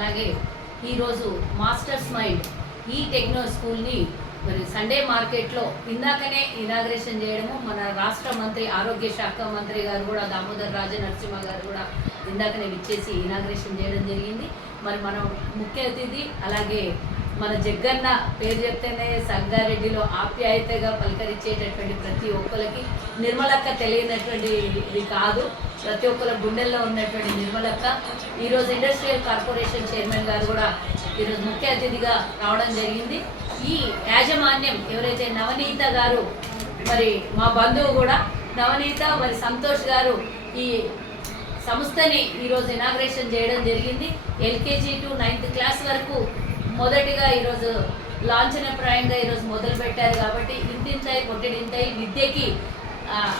అలాగే ఈరోజు masters mind ఈ టెక్నో స్కూల్ని మరి సండే మార్కెట్లో ఇందాకనే ఇనాగ్రేషన్ చేయడము మన రాష్ట్ర మంత్రి ఆరోగ్య శాఖ మంత్రి గారు కూడా దామోదర్ రాజ నరసింహ గారు కూడా ఇందాకనే విచ్చేసి ఇనాగ్రేషన్ చేయడం జరిగింది. మరి మనం ముఖ్య అతిథి అలాగే మన జగ్గన్న పేరు చెప్తేనే సంగారెడ్డిలో ఆప్యాయతగా పలకరించేటటువంటి ప్రతి ఒక్కరికి నిర్మలక్క తెలియనటువంటిది కాదు, ప్రతి ఒక్కరి గుండెల్లో ఉన్నటువంటి నిర్మలక్క ఈరోజు ఇండస్ట్రియల్ కార్పొరేషన్ చైర్మన్ గారు కూడా ఈరోజు ముఖ్య అతిథిగా రావడం జరిగింది. ఈ యాజమాన్యం ఎవరైతే నవనీత గారు, మరి మా బంధువు కూడా నవనీత, మరి సంతోష్ గారు ఈ సంస్థని ఈరోజు ఇనాగ్రేషన్ చేయడం జరిగింది. ఎల్కేజీ టు 9th క్లాస్ వరకు మొదటిగా ఈరోజు లాంఛనప్రాయంగా ఈరోజు మొదలు పెట్టారు. కాబట్టి ఇంటించాయి కొట్టిడింతాయి విద్యకి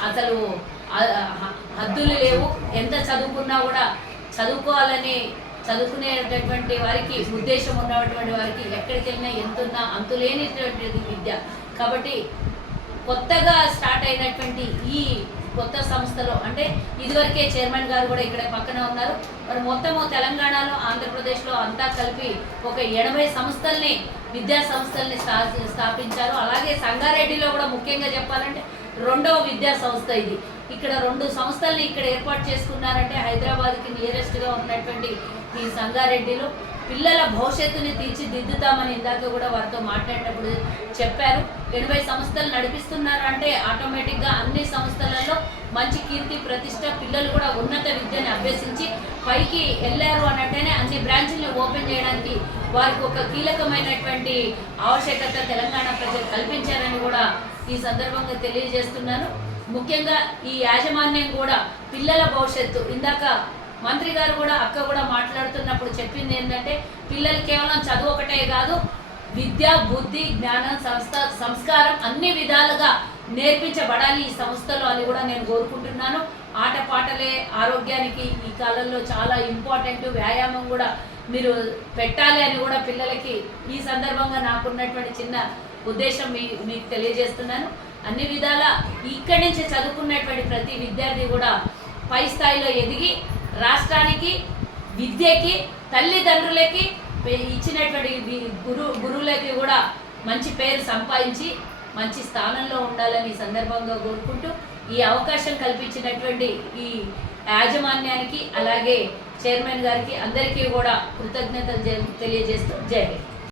అసలు హద్దులు లేవు. ఎంత చదువుకున్నా కూడా చదువుకోవాలని చదువుకునేటటువంటి వారికి ఉద్దేశం ఉన్నటువంటి వారికి ఎక్కడికి వెళ్ళినా ఎంతున్నా అంతులేనిటువంటి విద్య. కాబట్టి కొత్తగా స్టార్ట్ అయినటువంటి ఈ కొత్త సంస్థలో అంటే ఇదివరకే చైర్మన్ గారు కూడా ఇక్కడ పక్కన ఉన్నారు. మరి మొత్తము తెలంగాణలో ఆంధ్రప్రదేశ్లో అంతా కలిపి ఒక 80 సంస్థల్ని విద్యా సంస్థల్ని స్థాపించారు. అలాగే సంగారెడ్డిలో కూడా ముఖ్యంగా చెప్పాలంటే 2వ విద్యా సంస్థ ఇది. ఇక్కడ 2 సంస్థల్ని ఇక్కడ ఏర్పాటు చేసుకున్నారంటే హైదరాబాద్కి నియరెస్ట్గా ఉన్నటువంటి ఈ సంగారెడ్డిలో పిల్లల భవిష్యత్తుని తీర్చిదిద్దుతామని ఇందాక కూడా వారితో మాట్లాడినప్పుడు చెప్పారు. 80 సంస్థలు నడిపిస్తున్నారు అంటే ఆటోమేటిక్గా అన్ని సంస్థలలో మంచి కీర్తి ప్రతిష్ట, పిల్లలు కూడా ఉన్నత విద్యను అభ్యసించి పైకి వెళ్ళారు అని అంటేనే అన్ని బ్రాంచ్లను ఓపెన్ చేయడానికి వారికి ఒక కీలకమైనటువంటి ఆవశ్యకత తెలంగాణ ప్రజలు కల్పించారని కూడా ఈ సందర్భంగా తెలియజేస్తున్నాను. ముఖ్యంగా ఈ యాజమాన్యం కూడా పిల్లల భవిష్యత్తు, ఇందాక మంత్రి గారు కూడా అక్క కూడా మాట్లాడుతున్నప్పుడు చెప్పింది ఏంటంటే పిల్లలు కేవలం చదువు ఒకటే కాదు, విద్య బుద్ధి జ్ఞానం సంస్కారం అన్ని విధాలుగా నేర్పించబడాలి ఈ సంస్థలో అని కూడా నేను కోరుకుంటున్నాను. ఆటపాటలే ఆరోగ్యానికి ఈ కాలంలో చాలా ఇంపార్టెంట్, వ్యాయామం కూడా మీరు పెట్టాలి అని కూడా పిల్లలకి ఈ సందర్భంగా నాకున్నటువంటి చిన్న ఉద్దేశం మీకు తెలియజేస్తున్నాను. అన్ని విధాల ఇక్కడి నుంచి చదువుకున్నటువంటి ప్రతి విద్యార్థి కూడా పై స్థాయిలో ఎదిగి రాష్ట్రానికి విద్యకి తల్లిదండ్రులకి ఇచ్చినటువంటి గురువులకి కూడా మంచి పేరు సంపాదించి మంచి స్థానంలో ఉండాలని ఈ సందర్భంగా కోరుకుంటూ ఈ అవకాశం కల్పించినటువంటి ఈ యాజమాన్యానికి అలాగే చైర్మన్ గారికి అందరికీ కూడా కృతజ్ఞతలు తెలియజేస్తూ జై హింద్.